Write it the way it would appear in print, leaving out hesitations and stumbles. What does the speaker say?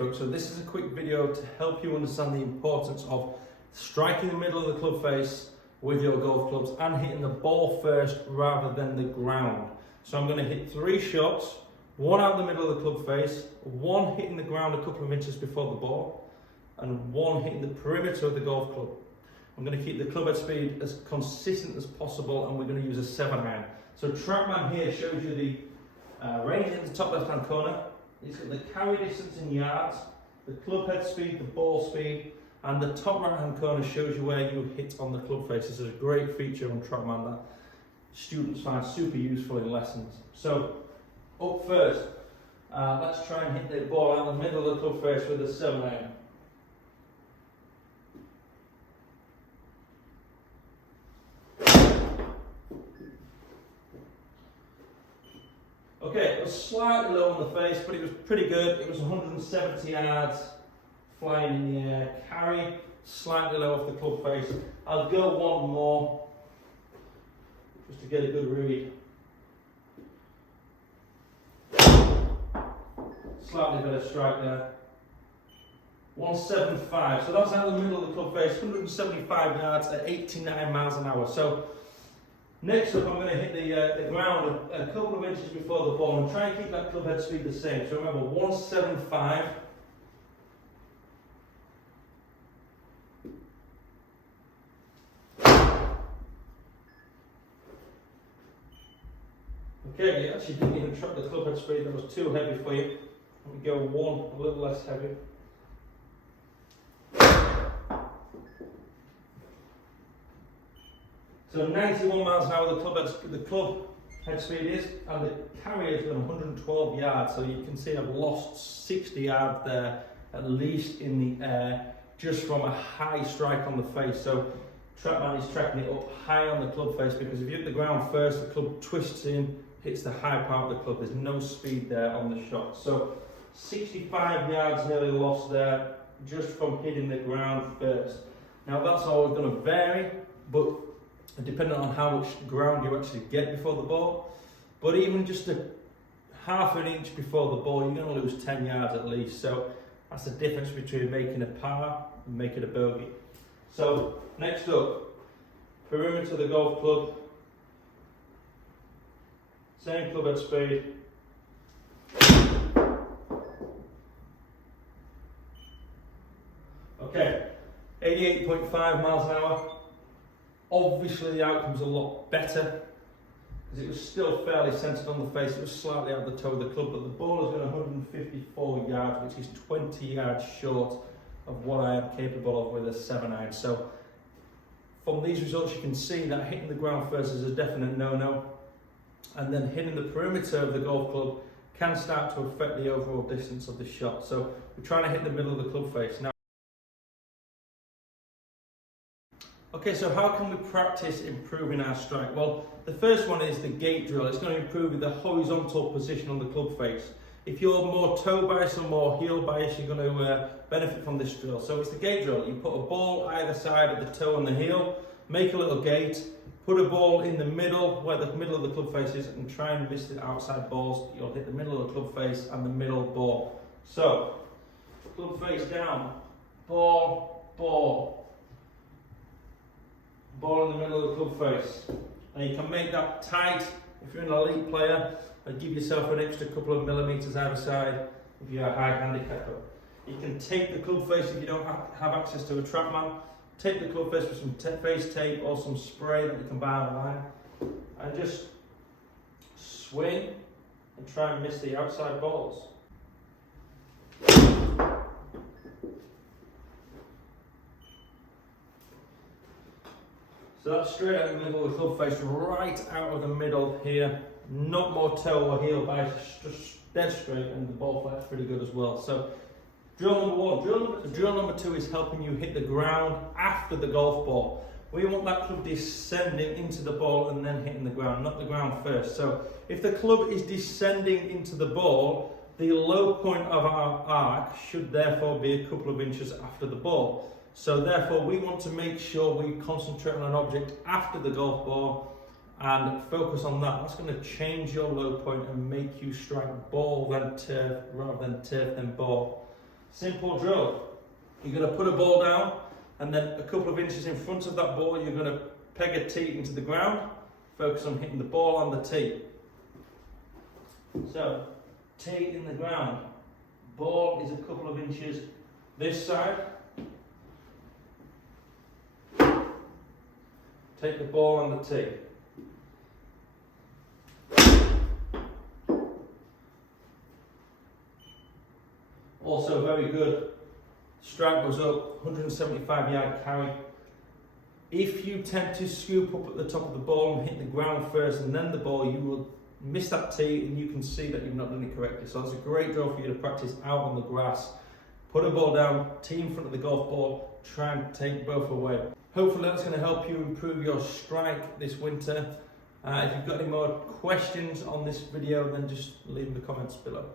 folks, so this is a quick video to help you understand the importance of striking the middle of the club face with your golf clubs and hitting the ball first rather than the ground. So I'm going to hit 3 shots, one out the middle of the club face, one hitting the ground a couple of inches before the ball, and one hitting the perimeter of the golf club. I'm going to keep the club head speed as consistent as possible, and we're going to use a 7-iron. So TrackMan here shows you the range in the top left hand corner. It's got the carry distance in yards, the club head speed, the ball speed, and the top right hand corner shows you where you hit on the club face. This is a great feature on TrackMan that students find super useful in lessons. So up first, let's try and hit the ball out the middle of the club face with a 7-iron. Okay, it was slightly low on the face, but it was pretty good. It was 170 yards flying in the air. Carry slightly low off the club face. I'll go one more just to get a good read. Slightly better strike there. 175. So that's out the middle of the club face. 175 yards at 89 miles an hour. So next up, I'm going to hit the ground a couple of inches before the ball and try and keep that club head speed the same. So remember, 175. Okay, you actually didn't even track the club head speed, that was too heavy for you. Let me go one, a little less heavy. So 91 miles an hour the club head speed is, and the carry is 112 yards. So you can see I've lost 60 yards there, at least in the air, just from a high strike on the face. So TrackMan is tracking it up high on the club face, because if you hit the ground first, the club twists in, hits the high part of the club. There's no speed there on the shot. So 65 yards nearly lost there, just from hitting the ground first. Now that's always going to vary, but depending on how much ground you actually get before the ball. But even just a half an inch before the ball, you're going to lose 10 yards at least. So that's the difference between making a par and making a bogey. So next up, perimeter of the golf club. Same club head speed. Okay, 88.5 miles an hour. Obviously the outcome's a lot better, because it was still fairly centred on the face. It was slightly out the toe of the club, but the ball is going 154 yards, which is 20 yards short of what I am capable of with a 7-iron. So from these results you can see that hitting the ground first is a definite no-no, and then hitting the perimeter of the golf club can start to affect the overall distance of the shot. So we're trying to hit the middle of the club face. Now, okay, so how can we practice improving our strike? Well, the first one is the gate drill. It's going to improve the horizontal position on the club face. If you're more toe bias or more heel bias, you're going to benefit from this drill. So it's the gate drill. You put a ball either side of the toe and the heel, make a little gate, put a ball in the middle, where the middle of the club face is, and try and miss the outside balls. You'll hit the middle of the club face and the middle ball. So, club face down, ball, ball. Ball in the middle of the club face. Now you can make that tight if you're an elite player, and give yourself an extra couple of millimeters either side if you're a high handicapper. You can tape the club face if you don't have access to a TrackMan. Tape the club face with some face tape or some spray that you can buy online, and just swing and try and miss the outside balls. So that's straight out of the middle of the club face, right out of the middle here. Not more toe or heel bias, just dead straight, and the ball flight's pretty good as well. So drill number one. Drill number two is helping you hit the ground after the golf ball. We want that club descending into the ball and then hitting the ground, not the ground first. So if the club is descending into the ball, the low point of our arc should therefore be a couple of inches after the ball. So therefore we want to make sure we concentrate on an object after the golf ball and focus on that. That's going to change your low point and make you strike ball then turf rather than turf then ball. Simple drill. You're going to put a ball down, and then a couple of inches in front of that ball, you're going to peg a tee into the ground. Focus on hitting the ball on the tee. So, tee in the ground. Ball is a couple of inches this side. Take the ball on the tee. Also very good. Strike goes up, 175 yard carry. If you tend to scoop up at the top of the ball and hit the ground first and then the ball, you will miss that tee and you can see that you've not done it correctly. So it's a great drill for you to practice out on the grass. Put a ball down, tee in front of the golf ball, try and take both away. Hopefully that's going to help you improve your strike this winter. If you've got any more questions on this video, then just leave in the comments below.